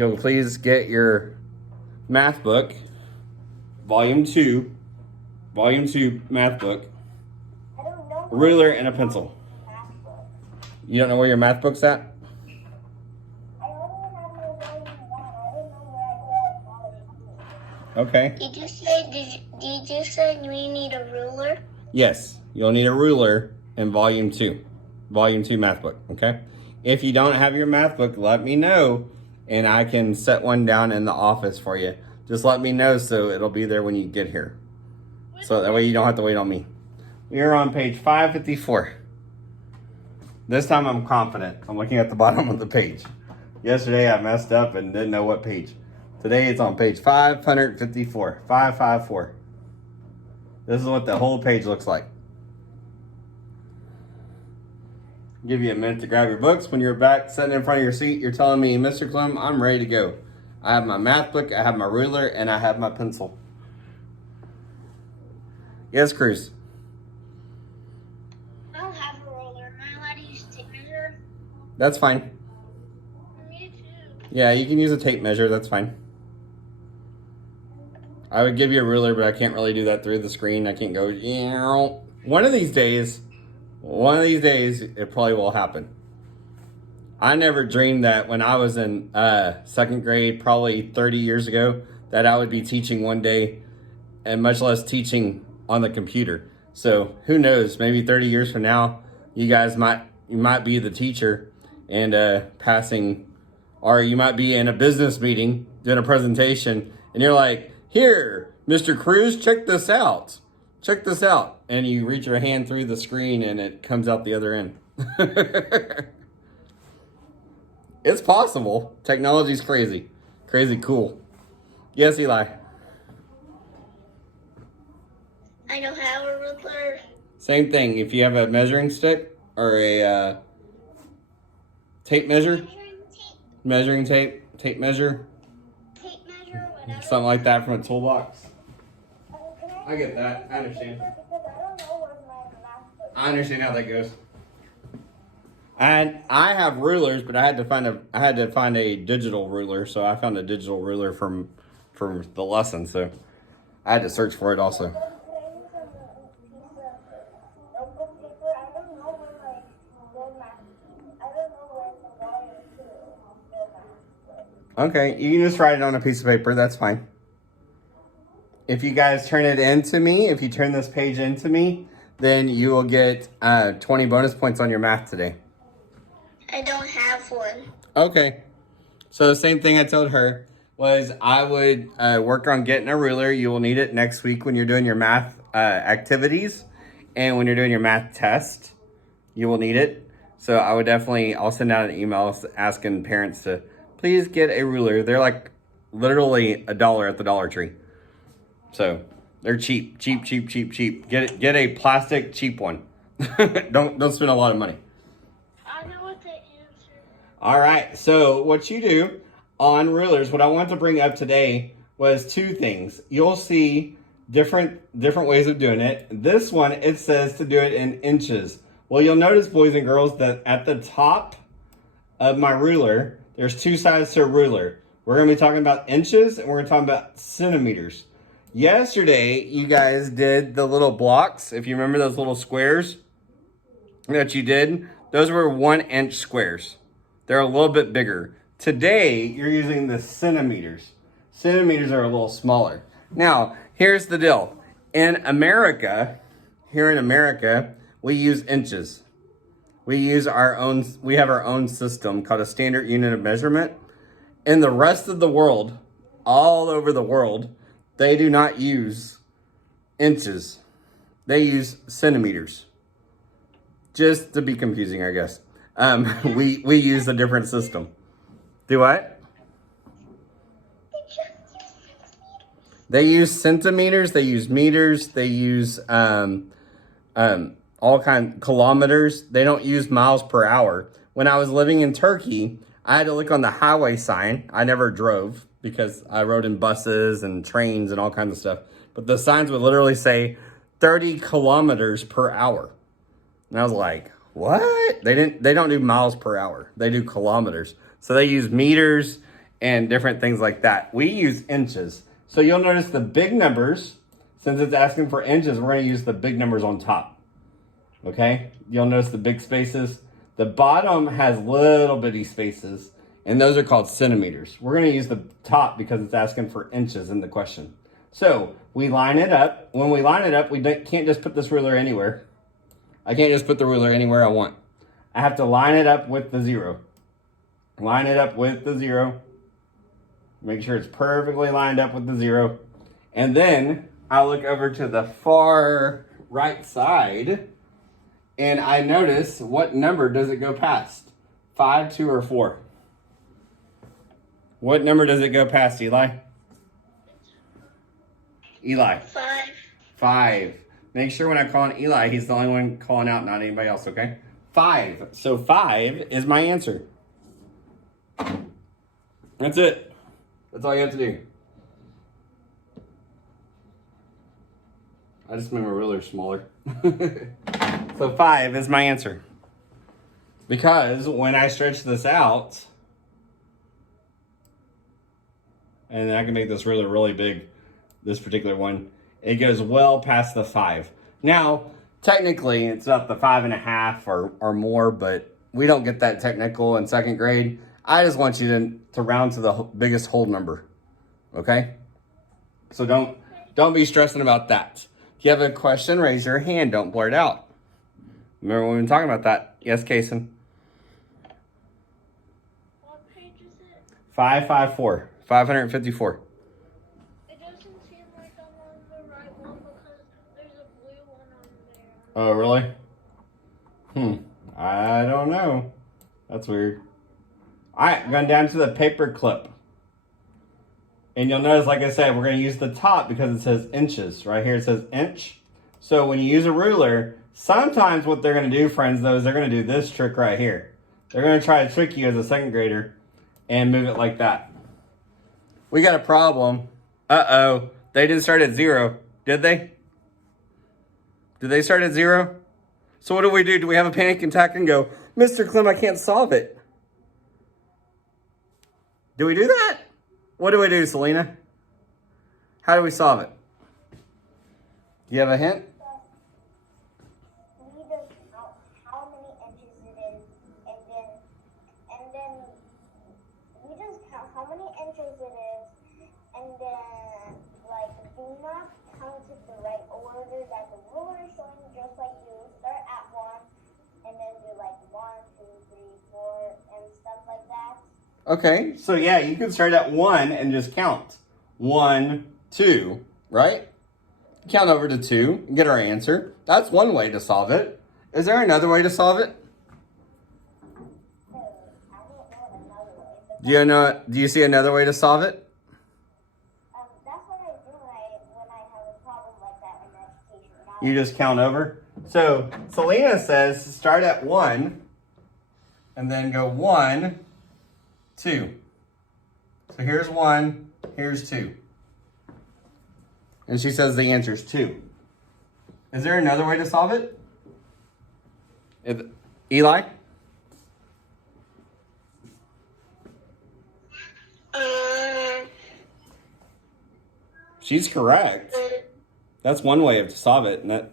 You'll please get your math book, volume 2 math book, a ruler, and a pencil. You don't know where your math book's at? Okay. Did you say we need a ruler? Yes, you'll need a ruler in volume 2 math book, okay? If you don't have your math book, let me know and I can set one down in the office for you. Just let me know so it'll be there when you get here. So that way you don't have to wait on me. We're on page 554. This time I'm confident. I'm looking at the bottom of the page. Yesterday I messed up and didn't know what page. Today it's on page 554. 554. This is what the whole page looks like. Give you a minute to grab your books. When you're back sitting in front of your seat, you're telling me, Mr. Clem, I'm ready to go. I have my math book, I have my ruler, and I have my pencil. Yes, Cruz. I don't have a ruler. Am I allowed to use a tape measure? That's fine. Me too. Yeah, you can use a tape measure, that's fine. I would give you a ruler, but I can't really do that through the screen. I can't go, one of these days, it probably will happen. I never dreamed that when I was in second grade, probably 30 years ago, that I would be teaching one day, and much less teaching on the computer. So who knows, maybe 30 years from now, you might be the teacher and passing, or you might be in a business meeting doing a presentation, and you're like, here, Mr. Cruz, check this out. Check this out. And you reach your hand through the screen and it comes out the other end. It's possible. Technology's crazy. Crazy cool. Yes, Eli. I don't have a ruler. Same thing. If you have a measuring stick or a tape measure, measuring tape measure, Tape measure, whatever. something like that from a toolbox. I get that. I understand. I understand how that goes. And I have rulers, but I had to find a digital ruler, so I found a digital ruler from the lesson, so I had to search for it also. Okay, you can just write it on a piece of paper, that's fine. If you guys turn it into me, if you turn this page into me, then you will get 20 bonus points on your math today. I don't have one. Okay. So the same thing I told her was I would work on getting a ruler. You will need it next week when you're doing your math activities. And when you're doing your math test, you will need it. So I'll send out an email asking parents to please get a ruler. They're like literally $1 at the Dollar Tree. So they're cheap. Get a plastic cheap one. Don't spend a lot of money. I know what the answer is. All right. So what you do on rulers, what I want to bring up today was two things. You'll see different ways of doing it. This one, it says to do it in inches. Well, you'll notice, boys and girls, that at the top of my ruler, there's two sides to a ruler. We're going to be talking about inches and we're going to talk about centimeters. Yesterday, you guys did the little blocks. If you remember those little squares that you did, those were 1 inch squares. They're a little bit bigger. Today, you're using the centimeters. Centimeters are a little smaller. Now, here's the deal. Here in America, we use inches. We have our own system called a standard unit of measurement. In the rest of the world, all over the world, they do not use inches. They use centimeters. Just to be confusing, I guess. We use a different system. Do what? They use centimeters. They use meters. They use all kind kilometers. They don't use miles per hour. When I was living in Turkey, I had to look on the highway sign. I never drove because I rode in buses and trains and all kinds of stuff. But the signs would literally say 30 kilometers per hour. And I was like, what? They don't do miles per hour. They do kilometers. So they use meters and different things like that. We use inches. So you'll notice the big numbers, since it's asking for inches, we're going to use the big numbers on top. Okay? You'll notice the big spaces. The bottom has little bitty spaces, and those are called centimeters. We're going to use the top because it's asking for inches in the question. So we line it up. When we line it up, we can't just put this ruler anywhere. I can't just put the ruler anywhere I want. I have to line it up with the 0. Line it up with the 0. Make sure it's perfectly lined up with the 0. And then I'll look over to the far right side, and I notice what number does it go past? 5, 2, or 4? What number does it go past, Eli? Eli. 5. 5. Make sure when I call on Eli, he's the only one calling out, not anybody else, okay? 5. So 5 is my answer. That's it. That's all you have to do. I just made my ruler smaller. So 5 is my answer. Because when I stretch this out, and I can make this ruler really big, this particular one, it goes well past the 5. Now, technically, it's up to 5.5 or more, but we don't get that technical in 2nd grade. I just want you to round to the biggest whole number, okay? So don't be stressing about that. If you have a question, raise your hand. Don't blurt out. Remember when we were talking about that? Yes, Kason? What page is it? 554. 554. It doesn't seem like I'm on the right one because there's a blue one on there. Oh, really? I don't know. That's weird. All right, going down to the paper clip. And you'll notice, like I said, we're going to use the top because it says inches. Right here it says inch. So when you use a ruler, sometimes what they're going to do, friends, though, is they're going to do this trick right here. They're going to try to trick you as a 2nd grader and move it like that. We got a problem. Uh-oh. They didn't start at 0, did they? Did they start at 0? So what do we do? Do we have a panic attack and go, Mr. Clem, I can't solve it? Do we do that? What do we do, Selena? How do we solve it? Do you have a hint? We just count how many inches it is, and then we just count how many inches it is, and then like do not count it the right order that the ruler is showing, just like you start at 1, and then do like 1, 2, 3, 4, and stuff like that. Okay, so yeah, you can start at 1 and just count. 1, 2, right? Count over to 2 and get our answer. That's one way to solve it. Is there another way to solve it? I don't know another way. Do you see another way to solve it? That's what I do when I have a problem like that in education. You just count over. So Selena says start at 1 and then go 1, 2. So here's 1, here's 2. And she says the answer is 2. Is there another way to solve it? Eli? She's correct. That's one way to solve it, and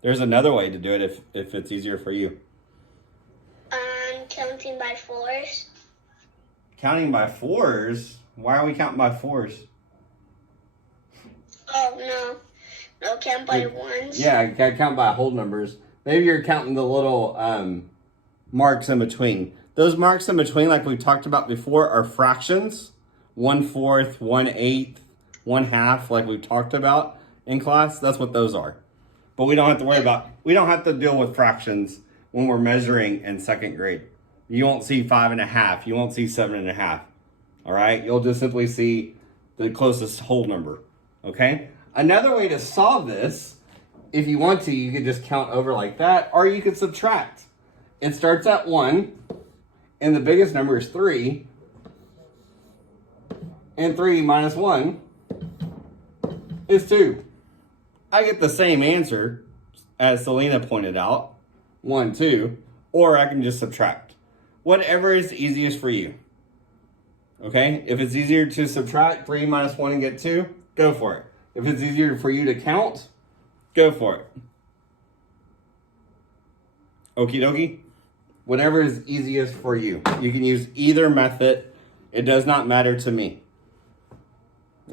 there's another way to do it if it's easier for you. Counting by 4s. Counting by 4s? Why are we counting by 4s? Oh, no, count by 1s. Yeah, you gotta count by whole numbers. Maybe you're counting the little marks in between. Those marks in between, like we talked about before, are fractions. 1/4, 1/8, 1/2, like we've talked about in class. That's what those are. But we don't have to worry about, we don't have to deal with fractions when we're measuring in 2nd grade. You won't see 5.5. You won't see 7.5. All right? You'll just simply see the closest whole number. Okay? Another way to solve this, if you want to, you could just count over like that, or you could subtract. It starts at 1, and the biggest number is 3. And 3 minus 1 is 2. I get the same answer as Selena pointed out, 1, 2, or I can just subtract. Whatever is easiest for you. Okay? If it's easier to subtract 3 minus 1 and get 2, go for it. If it's easier for you to count, go for it. Okie dokie? Whatever is easiest for you. You can use either method. It does not matter to me.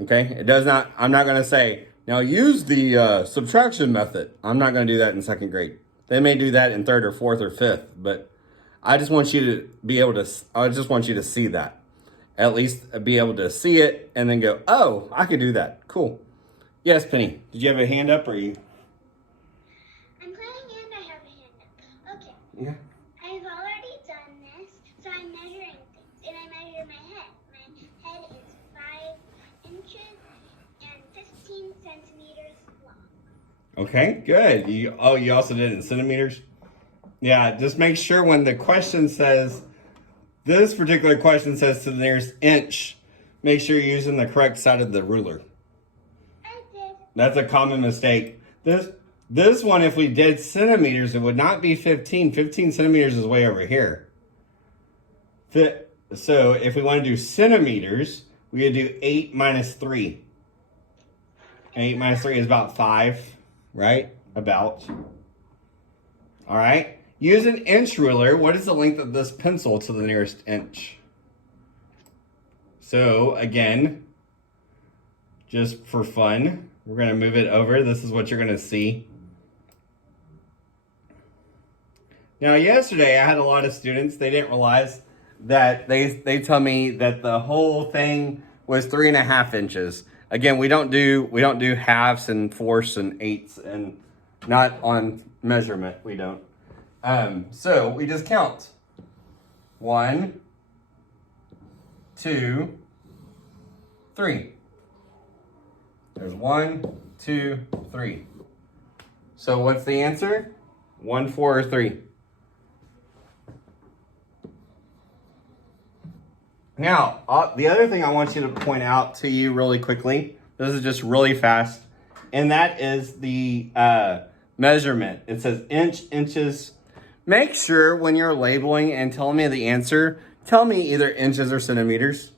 Okay? It does not, I'm not going to say, now use the subtraction method. I'm not going to do that in 2nd grade. They may do that in 3rd or 4th or 5th, but I just want you to be able to, I just want you to see that. At least be able to see it and then go, oh, I could do that. Cool. Yes, Penny. Did you have a hand up or you? I'm playing and I have a hand up. Okay. Yeah. I've already done this, so I'm measuring things. And I measure my head. My head is 5 inches and 15 centimeters long. Okay, good. You also did it in centimeters? Yeah, just make sure when the question says, this particular question says to the nearest inch, make sure you're using the correct side of the ruler. I did. That's a common mistake. This one, if we did centimeters, it would not be 15. 15 centimeters is way over here. So if we want to do centimeters, we would do 8 minus 3. 8 minus 3 is about 5, right? About. All right. Use an inch ruler. What is the length of this pencil to the nearest inch? So again, just for fun, we're going to move it over. This is what you're going to see. Now, yesterday I had a lot of students. They didn't realize that they tell me that the whole thing was 3.5 inches. Again, we don't do halves and fourths and eighths, and not on measurement. We don't. So we just count. 1, 2, 3. There's 1, 2, 3. So what's the answer? 1, 4, or 3? Now, the other thing I want you to point out to you really quickly, this is just really fast, and that is the measurement. It says inch, inches. Make sure when you're labeling and telling me the answer, tell me either inches or centimeters.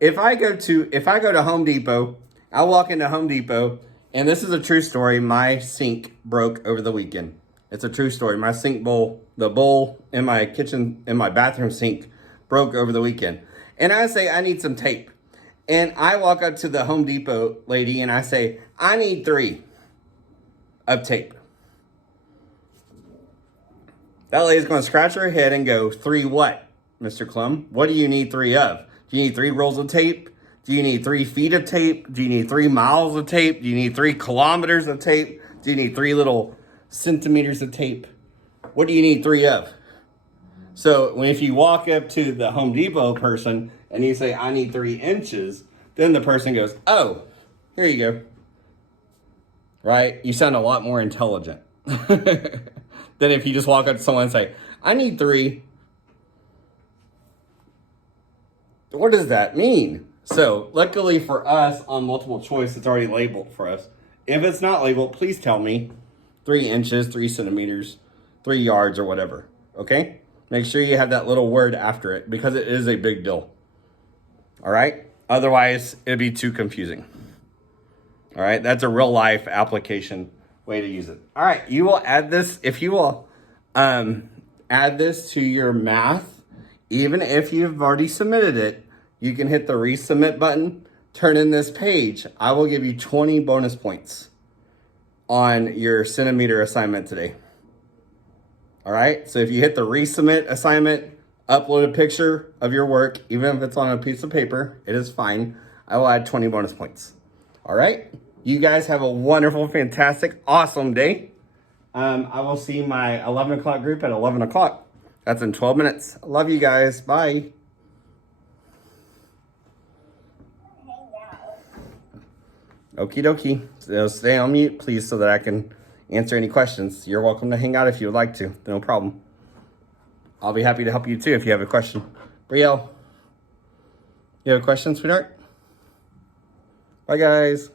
If I go to Home Depot, I walk into Home Depot, and this is a true story. My sink broke over the weekend. It's a true story. My sink bowl, the bowl in my kitchen, in my bathroom sink, broke over the weekend. And I say, I need some tape. And I walk up to the Home Depot lady and I say, I need 3 of tape. That lady's going to scratch her head and go, 3 what, Mr. Clum? What do you need 3 of? Do you need 3 rolls of tape? Do you need 3 feet of tape? Do you need 3 miles of tape? Do you need 3 kilometers of tape? Do you need 3 little centimeters of tape? What do you need 3 of? So if you walk up to the Home Depot person and you say, I need 3 inches, then the person goes, oh, here you go. Right? You sound a lot more intelligent than if you just walk up to someone and say, I need 3. What does that mean? So luckily for us on multiple choice, it's already labeled for us. If it's not labeled, please tell me 3 inches, 3 centimeters, 3 yards, or whatever. Okay? Make sure you have that little word after it because it is a big deal. All right? Otherwise, it'd be too confusing. All right? That's a real life application way to use it. All right. You will add this, if you will add this to your math, even if you've already submitted it, you can hit the resubmit button, turn in this page. I will give you 20 bonus points on your centimeter assignment today. All right, so if you hit the resubmit assignment, upload a picture of your work, even if it's on a piece of paper, it is fine. I will add 20 bonus points. All right, you guys have a wonderful, fantastic, awesome day. I will see my 11 o'clock group at 11 o'clock. That's in 12 minutes. I love you guys. Bye. Okie dokie. So stay on mute, please, so that I can answer any questions. You're welcome to hang out if you would like to. No problem. I'll be happy to help you too if you have a question. Brielle, you have a question, sweetheart? Bye, guys.